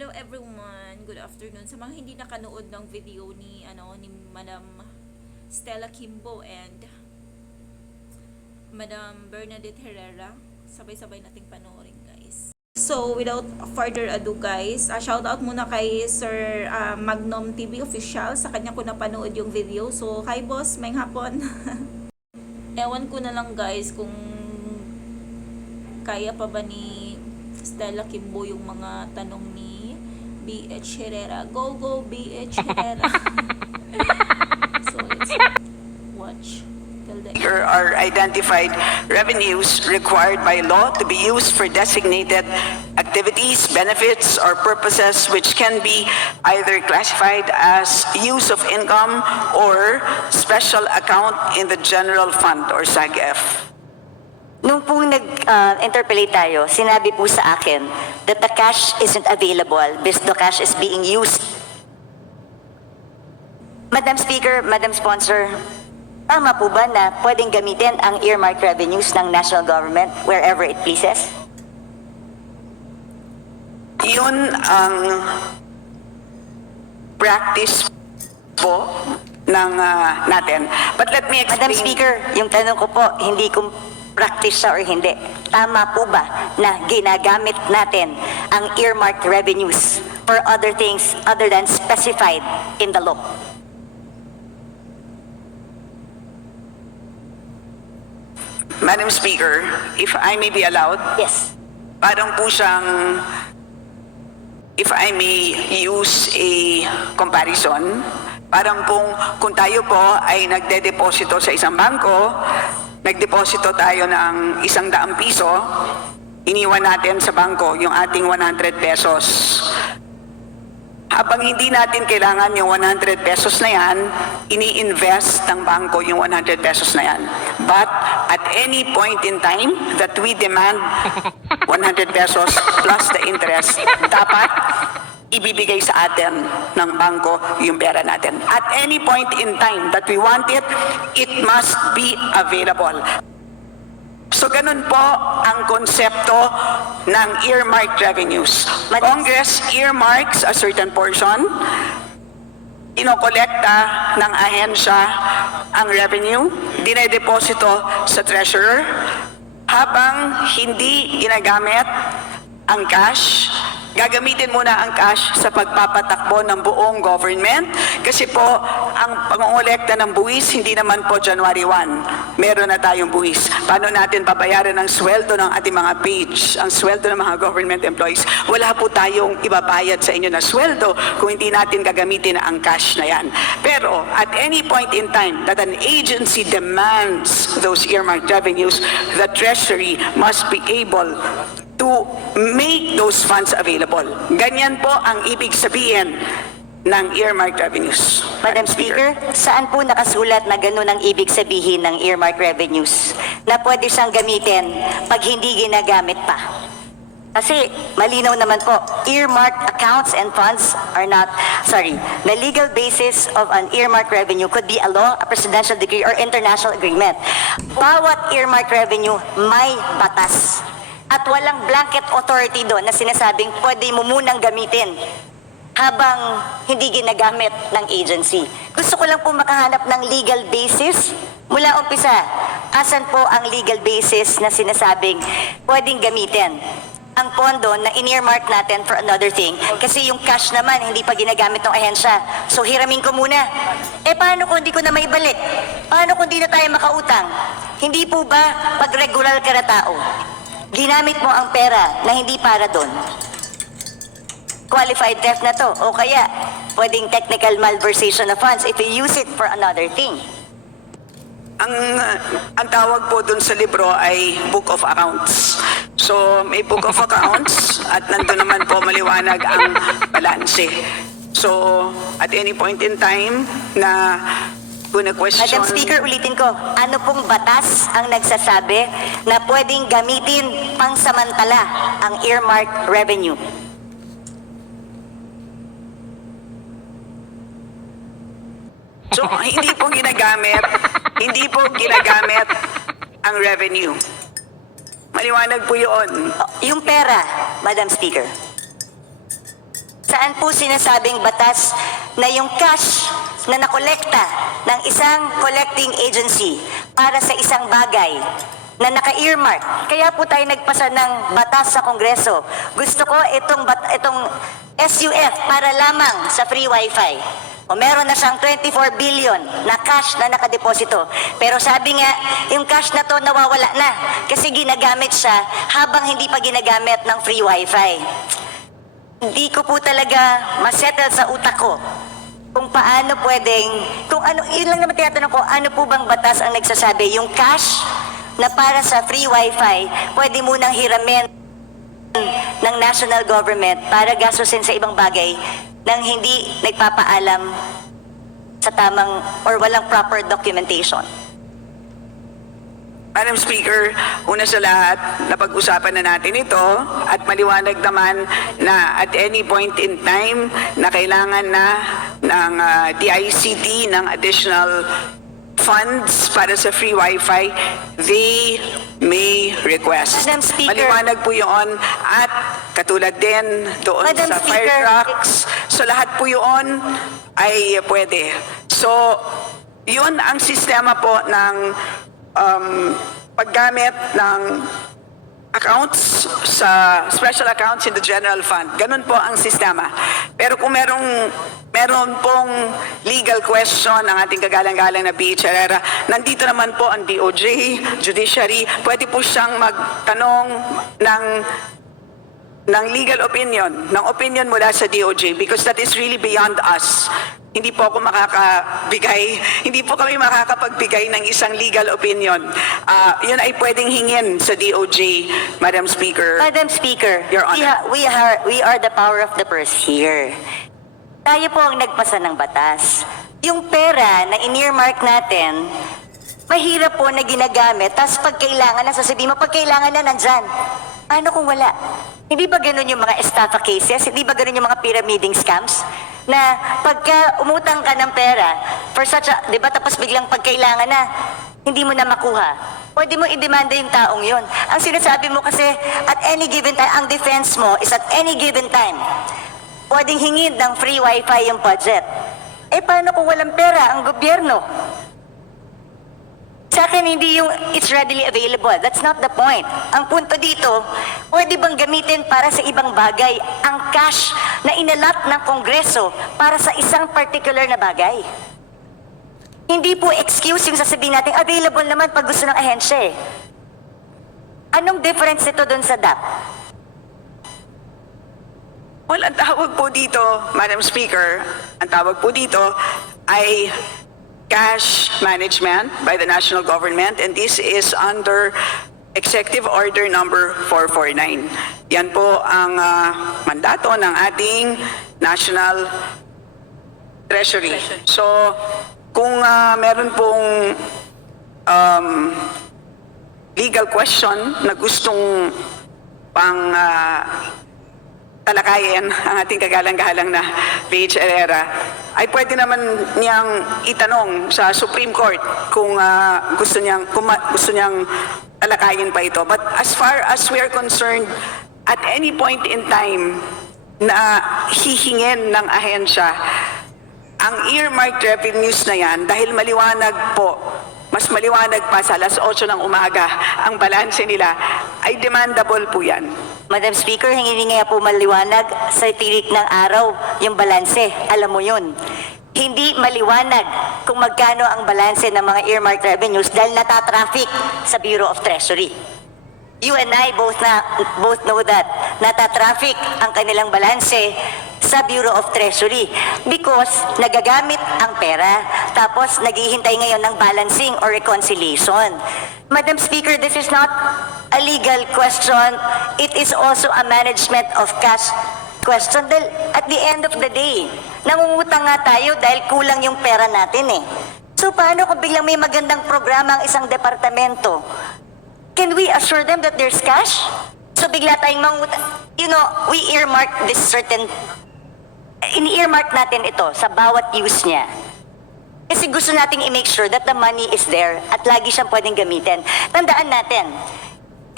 Hello everyone, good afternoon. Sa mga hindi nakanood ng video ni Madam Stella Kimbo and Madam Bernadette Herrera, sabay-sabay nating panoorin, guys. So, without further ado, guys, shout out muna kay Sir Magnum TV Official. Sa kanya ko napanood yung video. So, hi boss, may hapon. Ewan ko na lang, guys, kung kaya pa ba ni Stella Kimbo yung mga tanong ni BH Herrera. Go, go, BH Herrera. So, let's watch till the end. There are identified revenues required by law to be used for designated activities, benefits, or purposes which can be either classified as use of income or special account in the general fund or SAGF. Nung po nag-interpellate tayo, sinabi po sa akin that the cash isn't available because the cash is being used. Madam Speaker, Madam Sponsor, tama po ba na pwedeng gamitin ang earmark revenues ng national government wherever it pleases? Yun ang practice po ng natin. But let me explain. Madam Speaker, yung tanong ko po, hindi kung practice siya or hindi. Tama po ba na ginagamit natin ang earmarked revenues for other things other than specified in the law? Madam Speaker, if I may be allowed, Yes. parang po siyang, if I may use a comparison, parang kung tayo po ay nagde-deposito sa isang bangko, nagdeposito tayo ng 100 piso, iniwan natin sa bangko yung ating 100 pesos. Habang hindi natin kailangan yung 100 pesos na yan, ini-invest ng bangko yung 100 pesos na yan. But at any point in time that we demand 100 pesos plus the interest, dapat ibibigay sa atin ng bangko yung pera natin. At any point in time that we want it, it must be available. So ganun po ang konsepto ng earmarked revenues. Congress earmarks a certain portion, inokolekta ng ahensya ang revenue, dinedeposito sa treasurer, habang hindi ginagamit ang cash, gagamitin muna ang cash sa pagpapatakbo ng buong government kasi po ang pangongolekta ng buwis hindi naman po January 1. Meron na tayong buwis. Paano natin babayaran ang sweldo ng ating mga page, ang sweldo ng mga government employees? Wala po tayong ibabayad sa inyo na sweldo kung hindi natin gagamitin ang cash na yan. Pero at any point in time that an agency demands those earmarked revenues, the Treasury must be able to make those funds available. Ganyan po ang ibig sabihin ng earmarked revenues. Madam Speaker, saan po nakasulat na gano'n ang ibig sabihin ng earmark revenues na pwede siyang gamitin pag hindi ginagamit pa? Kasi malinaw naman po, earmarked accounts and funds are not, the legal basis of an earmarked revenue could be a law, a presidential decree, or international agreement. Bawat earmarked revenue may batas. At walang blanket authority doon na sinasabing pwede mo munang gamitin habang hindi ginagamit ng agency. Gusto ko lang po makahanap ng legal basis. Mula umpisa, asan po ang legal basis na sinasabing pwedeng gamitin ang pondo na in-earmark natin for another thing? Kasi yung cash naman, hindi pa ginagamit ng ahensya. So hiramin ko muna. Paano kung hindi ko na maibalik? Paano kung hindi na tayo makautang? Hindi po ba pag regular ka na tao, ginamit mo ang pera na hindi para doon? Qualified theft na to. O kaya, pwedeng technical malversation of funds if you use it for another thing. Ang tawag po dun sa libro ay Book of Accounts. So may Book of Accounts at nandun naman po maliwanag ang balanse. So at any point in time na question. Madam Speaker, ulitin ko, ano pong batas ang nagsasabi na pwedeng gamitin pangsamantala ang earmark revenue? So hindi po ginagamit ang revenue. Maliwanag po yun. Yung pera, Madam Speaker. Saan po sinasabing batas na yung cash na nakolekta ng isang collecting agency para sa isang bagay na naka-earmark. Kaya po tayo nagpasa ng batas sa Kongreso. Gusto ko itong SUF para lamang sa free wifi. O meron na siyang 24 billion na cash na nakadeposito. Pero sabi nga, yung cash na to nawawala na kasi ginagamit siya habang hindi pa ginagamit ng free wifi. Hindi ko po talaga masettle sa utak ko kung paano pwedeng, kung ano, yun lang naman tinatanong ko, ano po bang batas ang nagsasabi, yung cash na para sa free wifi, pwede munang hiramin ng national government para gastusin sa ibang bagay nang hindi nagpapaalam sa tamang or walang proper documentation. Madam Speaker, una sa lahat, napag-usapan na natin ito at maliwanag naman na at any point in time na kailangan na ng DICT ng additional funds para sa free wifi, they may request. Madam Speaker. Maliwanag po yun at katulad din doon Madam sa Speaker. fire trucks. So lahat po yun ay pwede. So yun ang sistema po ng paggamit ng accounts sa special accounts in the general fund. Ganun po ang sistema. Pero kung meron pong legal question ang ating kagalang-galang na PH Herrera, nandito naman po ang DOJ, Judiciary, pwede po siyang magtanong ng legal opinion, ng opinion mula sa DOJ because that is really beyond us. Hindi po ako hindi po kami makakapagbigay ng isang legal opinion. Yun ay pwedeng hingin sa DOJ, Madam Speaker. Madam Speaker, Your Honor. we are the power of the purse here. Tayo po ang nagpasa ng batas. Yung pera na in-earmark natin, mahirap po na ginagamit, tapos pag kailangan na, sasabihin mo, pag kailangan na, nandyan. Paano kung wala? Hindi ba ganun yung mga estafa cases? Hindi ba ganun yung mga pyramiding scams? Na pagka umutang ka ng pera, for such a, di ba, tapos biglang pag kailangan na, hindi mo na makuha. Pwede mo i-demanda yung taong yun. Ang sinasabi mo kasi, at any given time, ang defense mo is at any given time, pwedeng hingin ng free wifi yung budget. Eh, paano kung walang pera ang gobyerno? Sa akin, hindi yung it's readily available. That's not the point. Ang punto dito, pwede bang gamitin para sa ibang bagay ang cash na inalat ng Kongreso para sa isang particular na bagay? Hindi po excuse yung sasabihin natin, available naman pag gusto ng ahensya eh. Anong difference ito dun sa DAP? Well, ang tawag po dito, Madam Speaker, ang tawag po dito ay cash management by the national government, and this is under Executive Order number 449. Yan po ang mandato ng ating National Treasury. So, kung meron pong legal question na gustong pang talakayin ang ating kagalang-galang na PH Herrera, ay pwede naman niyang itanong sa Supreme Court kung gusto niyang talakayin pa ito. But as far as we are concerned, at any point in time na hihingin ng ahensya ang earmarked revenues na yan, dahil maliwanag po, mas maliwanag pa sa alas 8 ng umaga ang balanse nila, ay demandable po yan. Madam Speaker, hingin nga po maliwanag sa tirik ng araw yung balanse. Alam mo yun. Hindi maliwanag kung magkano ang balanse ng mga earmarked revenues dahil natatraffic sa Bureau of Treasury. You and I both know that natatraffic ang kanilang balanse sa Bureau of Treasury because nagagamit ang pera tapos naghihintay ngayon ng balancing or reconciliation. Madam Speaker, this is not a legal question. It is also a management of cash question. Dahil at the end of the day, nangungutang nga tayo dahil kulang yung pera natin eh. So paano kung biglang may magandang programa ang isang departamento? Can we assure them that there's cash? So bigla tayong mangutang. You know, we earmark this certain... Ini-earmark natin ito sa bawat use niya. Kasi gusto nating i-make sure that the money is there at lagi siyang pwedeng gamitin. Tandaan natin,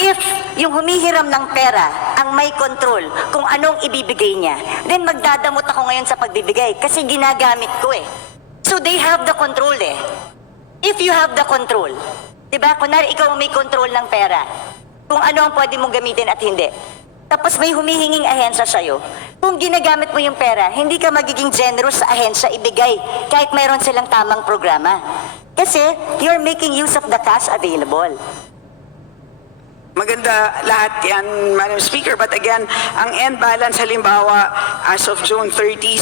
If yung humihiram ng pera ang may control kung anong ibibigay niya, then magdadamot ako ngayon sa pagbibigay kasi ginagamit ko eh. So they have the control eh. If you have the control, di ba? Kunwari ikaw ang may control ng pera, kung ano ang pwede mong gamitin at hindi. Tapos may humihinging ahensya sa'yo. Kung ginagamit mo yung pera, hindi ka magiging generous sa ahensya ibigay kahit mayroon silang tamang programa. Kasi you're making use of the cash available. Maganda lahat yan, Madam Speaker. But again, ang end balance halimbawa as of June 30,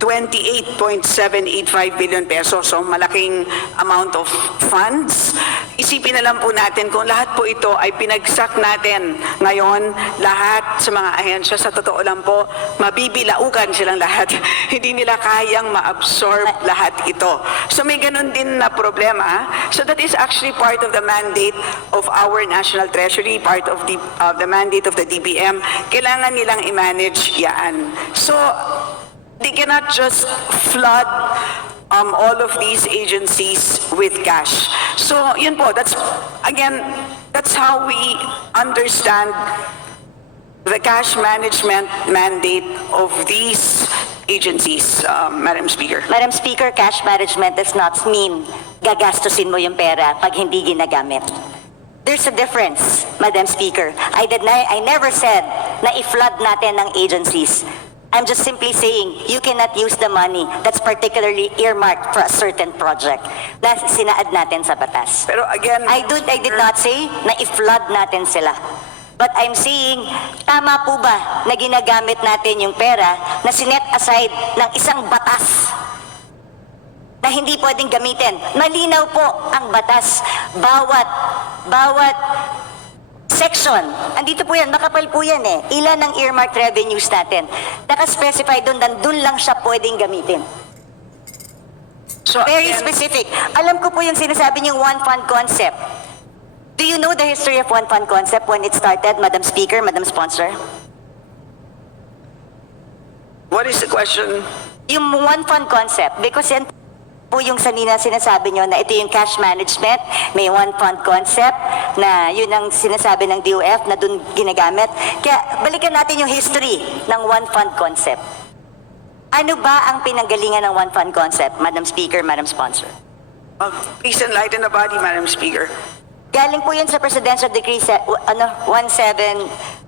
728.785 billion pesos. So malaking amount of funds. Isipin na lang po natin kung lahat po ito ay pinagsak natin ngayon, lahat sa mga ahensya, sa totoo lang po, mabibilaukan silang lahat. Hindi nila kayang ma-absorb lahat ito. So may ganun din na problema. So that is actually part of the mandate of our National Treasury, part of the mandate of the DBM. Kailangan nilang i-manage yan. So they cannot just flood all of these agencies with cash. So, yun po, that's how we understand the cash management mandate of these agencies, Madam Speaker. Madam Speaker, cash management does not mean gagastusin mo yung pera pag hindi ginagamit. There's a difference, Madam Speaker. I never said na i-flood natin ng agencies. I'm just simply saying, you cannot use the money that's particularly earmarked for a certain project na sinaad natin sa batas. Pero again, I did not say na i-flood natin sila. But I'm saying, tama po ba na ginagamit natin yung pera na sinet aside ng isang batas na hindi pwedeng gamitin? Malinaw po ang batas. Bawat section, andito po yan, makapal po yan eh. Ilan ang earmarked revenues natin? Naka-specify doon, doon lang siya pwedeng gamitin. so Very again, specific. Alam ko po yung sinasabi niyong one fund concept. Do you know the history of one fund concept when it started, Madam Speaker, Madam Sponsor? what is the question? Yung one fund concept, because yan po yung sanina sinasabi nyo na ito yung cash management, may one fund concept na yun ang sinasabi ng DOF na dun ginagamit. Kaya balikan natin yung history ng one fund concept. Ano ba ang pinanggalingan ng one fund concept, Madam Speaker, Madam Sponsor? Please enlighten the body, Madam Speaker. Galing po yun sa Presidential Decree 17,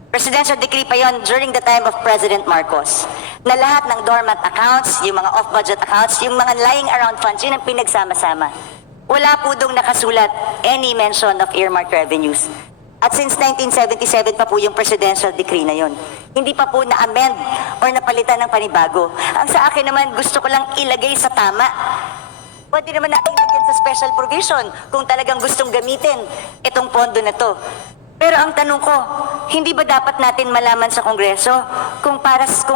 Presidential Decree pa yon during the time of President Marcos. Na lahat ng dormant accounts, yung mga off-budget accounts, yung mga lying around funds, yun ang pinagsama-sama. Wala po dong nakasulat any mention of earmarked revenues. At since 1977 pa po yung Presidential Decree na yon. Hindi pa po na-amend or napalitan ng panibago. Ang sa akin naman, gusto ko lang ilagay sa tama. Pwede naman natin lagyan sa special provision kung talagang gustong gamitin itong pondo na to. Pero ang tanong ko, hindi ba dapat natin malaman sa Kongreso kung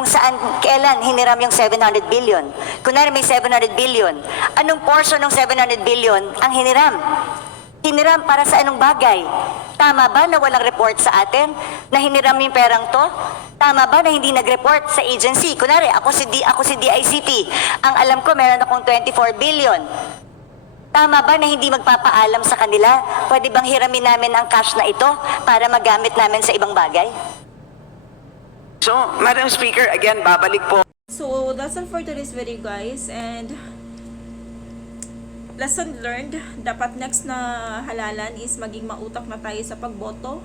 saan, kailan hiniram yung 700 billion? Kunwari may 700 billion, anong portion ng 700 billion ang hiniram? Hiniram para sa anong bagay? Tama ba na walang report sa atin na hiniram yung perang to? Tama ba na hindi nag-report sa agency? Kunwari, ako si DICT. Ang alam ko, meron akong 24 billion. Tama ba na hindi magpapaalam sa kanila? Pwede bang hiramin namin ang cash na ito para magamit namin sa ibang bagay? So, Madam Speaker, again, babalik po. So, that's all for today's video, guys. And lesson learned, dapat next na halalan is maging mautak na tayo sa pagboto.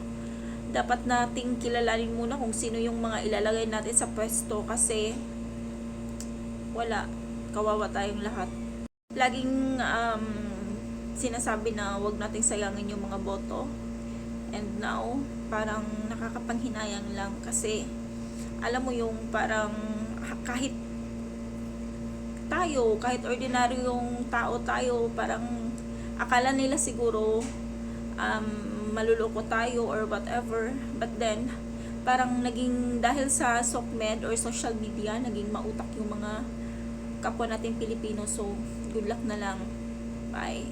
Dapat nating kilalanin muna kung sino yung mga ilalagay natin sa pwesto kasi wala, kawawa tayong lahat. Laging sinasabi na wag nating sayangin yung mga boto. And now, parang nakakapanghinayang lang kasi alam mo yung parang kahit ordinaryong tao tayo, parang akala nila siguro maluloko tayo or whatever, but then parang naging dahil sa SOCMED or social media, naging mautak yung mga kapwa nating Pilipino. So good luck na lang, bye.